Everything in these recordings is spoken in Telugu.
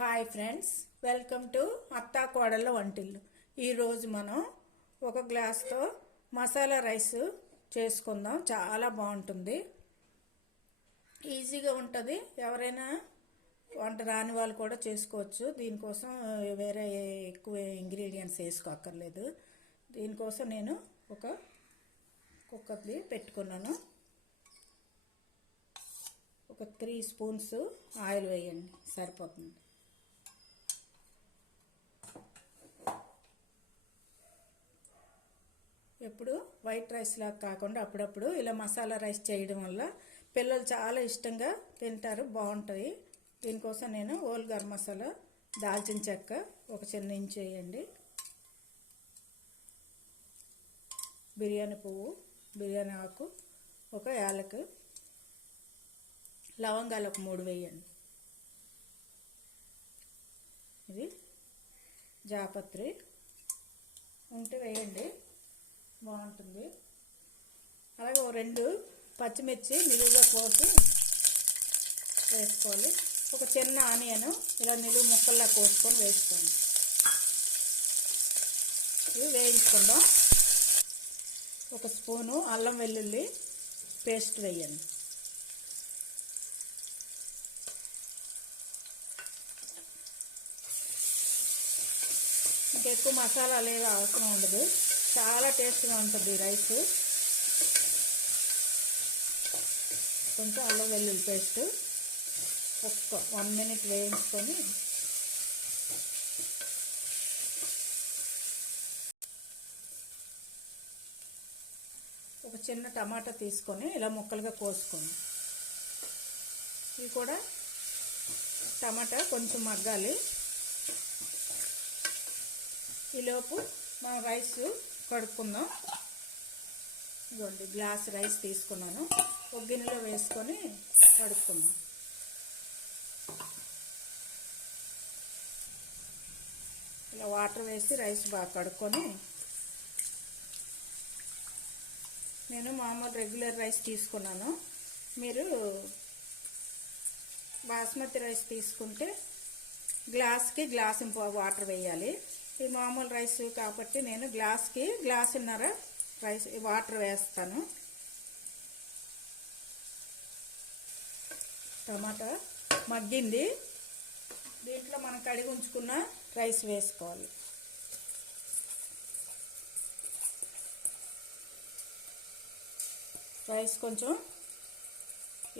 హాయ్ ఫ్రెండ్స్, వెల్కమ్ టు అత్తా కోడళ్ళ వంటిల్లు. ఈరోజు మనం ఒక గ్లాస్తో మసాలా రైస్ చేసుకుందాం. చాలా బాగుంటుంది, ఈజీగా ఉంటుంది. ఎవరైనా వంట రాని వాళ్ళు కూడా చేసుకోవచ్చు. దీనికోసం వేరే ఎక్కువ ఇంగ్రీడియంట్స్ వేసుకోక్కర్లేదు. దీనికోసం నేను ఒక కుక్కర్ది పెట్టుకున్నాను. ఒక 3 స్పూన్స్ ఆయిల్ వేయండి, సరిపోతుంది. ఎప్పుడు వైట్ రైస్ లాగా కాకుండా అప్పుడప్పుడు ఇలా మసాలా రైస్ చేయడం వల్ల పిల్లలు చాలా ఇష్టంగా తింటారు, బాగుంటాయి. దీనికోసం నేను హోల్ గరం మసాలా, దాల్చిన చెక్క ఒక చిన్న ఇంచు వేయండి, బిర్యానీ పువ్వు, బిర్యానీ ఆకు, ఒక యాలకు, లవంగాలు ఒక 3 వేయండి. ఇది జాపత్రి ఉంటే వేయండి, బాగుంటుంది. అలాగే 2 పచ్చిమిర్చి నిలువుగా కోసి వేసుకోవాలి. ఒక చిన్న ఆనియన్ ఇలా నిలువు ముక్కల్లా కోసుకొని వేసుకోండి. ఇవి వేయించుకుందాం. ఒక స్పూను అల్లం వెల్లుల్లి పేస్ట్ వేయండి. ఇంకెక్కువ మసాలాలు ఏవి అవసరం ఉండదు, చాలా టేస్ట్గా ఉంటుంది రైస్. కొంచెం అల్లం వెల్లుల్లి పేస్ట్ ఒక్క 1 మినిట్ వేయించుకొని ఒక చిన్న టమాటా తీసుకొని ఇలా ముక్కలుగా కోసుకోండి. ఇవి కూడా టమాటా కొంచెం మగ్గాలి. ఈలోపు మనం రైస్ కడుక్కుందాం. ఇదిగోండి, గ్లాస్ రైస్ తీసుకున్నాను. ఒక గిన్నెలో వేసుకొని కడుక్కుందాం. ఇలా వాటర్ వేసి రైస్ బాగా కడుక్కొని, నేను మామూలు రెగ్యులర్ రైస్ తీసుకున్నాను. మీరు బాస్మతి రైస్ తీసుకుంటే గ్లాస్కి గ్లాస్ వాటర్ వేయాలి. ఈ మామూలు రైస్ కాబట్టి నేను గ్లాస్కి గ్లాసున్నర రైస్ వాటర్ వేస్తాను. టమాటా మగ్గింది. దీంట్లో మనం కడిగి ఉంచుకున్న రైస్ వేసుకోవాలి. రైస్ కొంచెం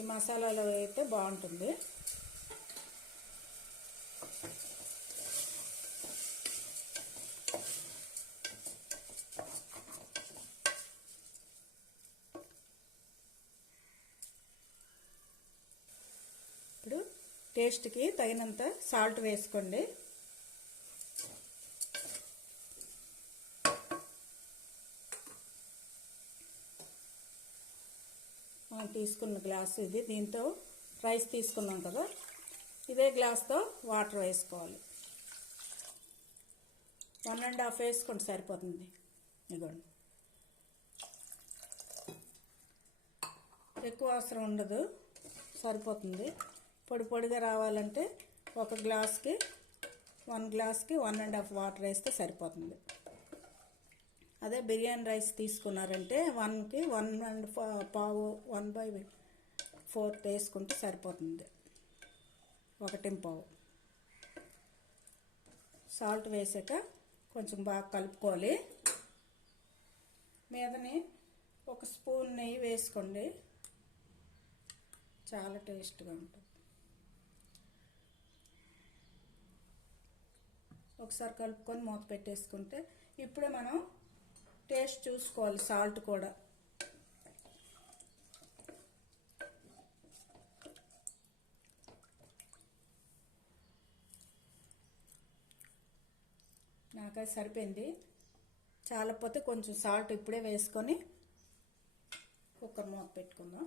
ఈ మసాలాలో అయితే బాగుంటుంది. ఇప్పుడు టేస్ట్కి తగినంత సాల్ట్ వేసుకోండి. మనం తీసుకున్న గ్లాసు ఇది, దీంతో రైస్ తీసుకున్నాం కదా, ఇదే గ్లాస్తో వాటర్ వేసుకోవాలి. 1.5 వేసుకుంటే సరిపోతుంది. ఇదిగోండి, ఎక్కువ అవసరం ఉండదు, సరిపోతుంది. పొడి పొడిగా రావాలంటే ఒక గ్లాస్కి 1 గ్లాస్కి 1.5 వాటర్ వేస్తే సరిపోతుంది. అదే బిర్యానీ రైస్ తీసుకున్నారంటే 1కి 1/4 వేసుకుంటే సరిపోతుంది. 1.5 సాల్ట్ వేసాక కొంచెం బాగా కలుపుకోవాలి. మీదని ఒక స్పూన్ నెయ్యి వేసుకోండి, చాలా టేస్ట్గా ఉంటుంది. ఒకసారి కలుపుకొని మూత పెట్టేసుకుంటే, ఇప్పుడే మనం టేస్ట్ చూసుకోవాలి. సాల్ట్ కూడా నాకది సరిపోయింది. చాలకపోతే కొంచెం సాల్ట్ ఇప్పుడే వేసుకొని కుక్కర్ మూత పెట్టుకుందాం.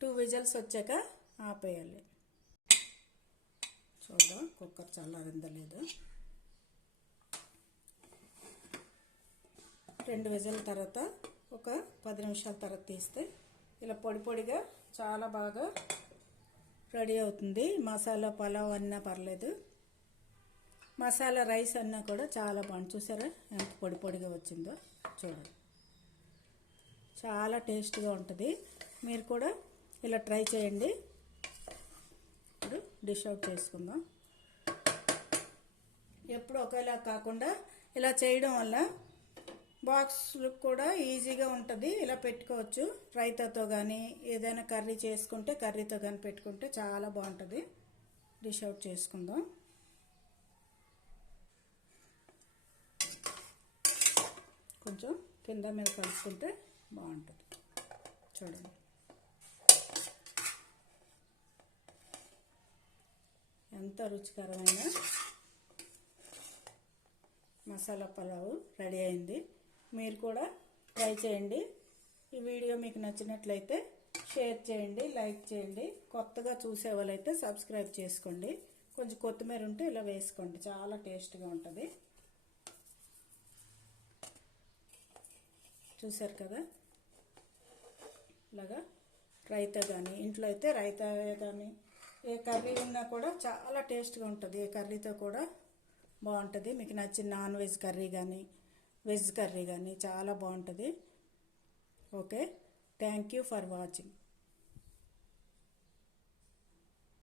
2 విజిల్స్ వచ్చాక ఆపేయాలి. చూద్దాం కుక్కర్ చల్లారిందా లేదా. 2 విజిల్ తర్వాత ఒక 10 నిమిషాల తర్వాత తీస్తే ఇలా పొడి పొడిగా చాలా బాగా రెడీ అవుతుంది. మసాలా పులావ్ అన్నా పర్లేదు, మసాలా రైస్ అన్నా కూడా చాలా బాగుంది. చూసారా ఎంత పొడి పొడిగా వచ్చిందో చూడండి, చాలా టేస్ట్గా ఉంటుంది. మీరు కూడా ఇలా ట్రై చేయండి. ఇప్పుడు డిష్ అవుట్ చేసుకుందాం. ఎప్పుడు ఒకేలా కాకుండా ఇలా చేయడం వల్ల బాక్స్లు కూడా ఈజీగా ఉంటుంది. ఇలా పెట్టుకోవచ్చు. రైతాతో కానీ ఏదైనా కర్రీ చేసుకుంటే కర్రీతో కానీ పెట్టుకుంటే చాలా బాగుంటుంది. డిష్ అవుట్ చేసుకుందాం. కొంచెం కింద మీద కలుపుకుంటే బాగుంటుంది. చూడండి, ఎంత రుచికరమైన మసాలా పులావ్ రెడీ అయింది. మీరు కూడా ట్రై చేయండి. ఈ వీడియో మీకు నచ్చినట్లయితే షేర్ చేయండి, లైక్ చేయండి. కొత్తగా చూసే వాళ్ళైతే సబ్స్క్రైబ్ చేసుకోండి. కొంచెం కొత్తిమీర ఉంటే ఇలా వేసుకోండి, చాలా టేస్ట్గా ఉంటుంది. చూసారు కదా, ఇలాగా రైతా కానీ ఇంట్లో అయితే రైతా కానీ ఏ కర్రీ ఉన్నా కూడా చాలా టేస్ట్గా ఉంటుంది. ఏ కర్రీతో కూడా బాగుంటుంది. మీకు నచ్చిన నాన్ వెజ్ కర్రీ కానీ వెజ్ కర్రీ కానీ చాలా బాగుంటుంది. Okay, thank you for watching.